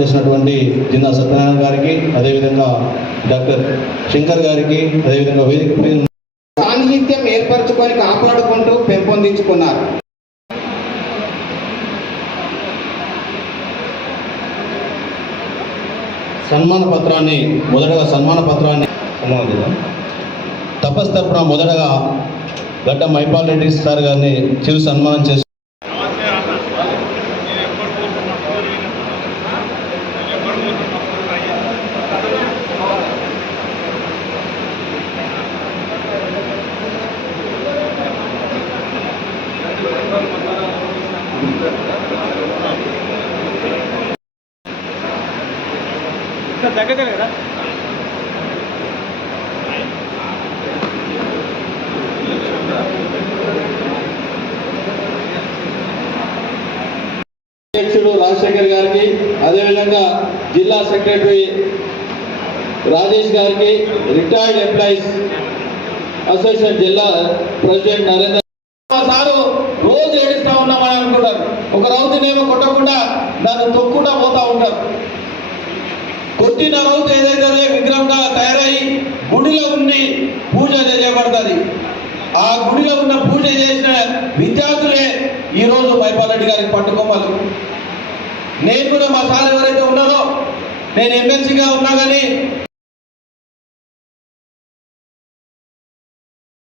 చేసినటువంటి జిందా సత్యనారాయణ గారికి, అదేవిధంగా డాక్టర్ శంకర్ గారికి, అదేవిధంగా వేదిక సాన్నిహిత్యం ఏర్పరచుకొని కాపాడుకుంటూ పెంపొందించుకున్నారు. సన్మాన పత్రాన్ని తపస్ తరపున మొదటగా గడ్డ మైపాల్ రెడ్డి సార్ గారిని చిరు సన్మానం చేసి దగ్గర అధ్యక్షుడు రాజశేఖర్ గారికి, అదేవిధంగా జిల్లా సెక్రటరీ రాజేష్ గారికి, రిటైర్డ్ ఎంప్లాయీస్ అసోసియేషన్ జిల్లా ప్రెసిడెంట్ నరేంద్ర సారు రోజు ఏడుస్తా ఉన్నామని అనుకుంటారు. ఒక రౌతునేమో కొట్టకుండా దాన్ని తొక్కుండా పోతా ఉంటారు. కొట్టిన రౌతు ఏదైతే విగ్రహంగా తయారయ్యి గుడిలో ఉండి పూజ చేయబడుతుంది. ఆ గుడిలో ఉన్న పూజ చేసిన విద్యార్థులే ఈరోజు మైపాల్ రెడ్డి గారికి పట్టుకోవాలి. నేను కూడా మా సార్ ఎవరైతే ఉన్నారో, నేను ఎమ్మెల్సీగా ఉన్నా కానీ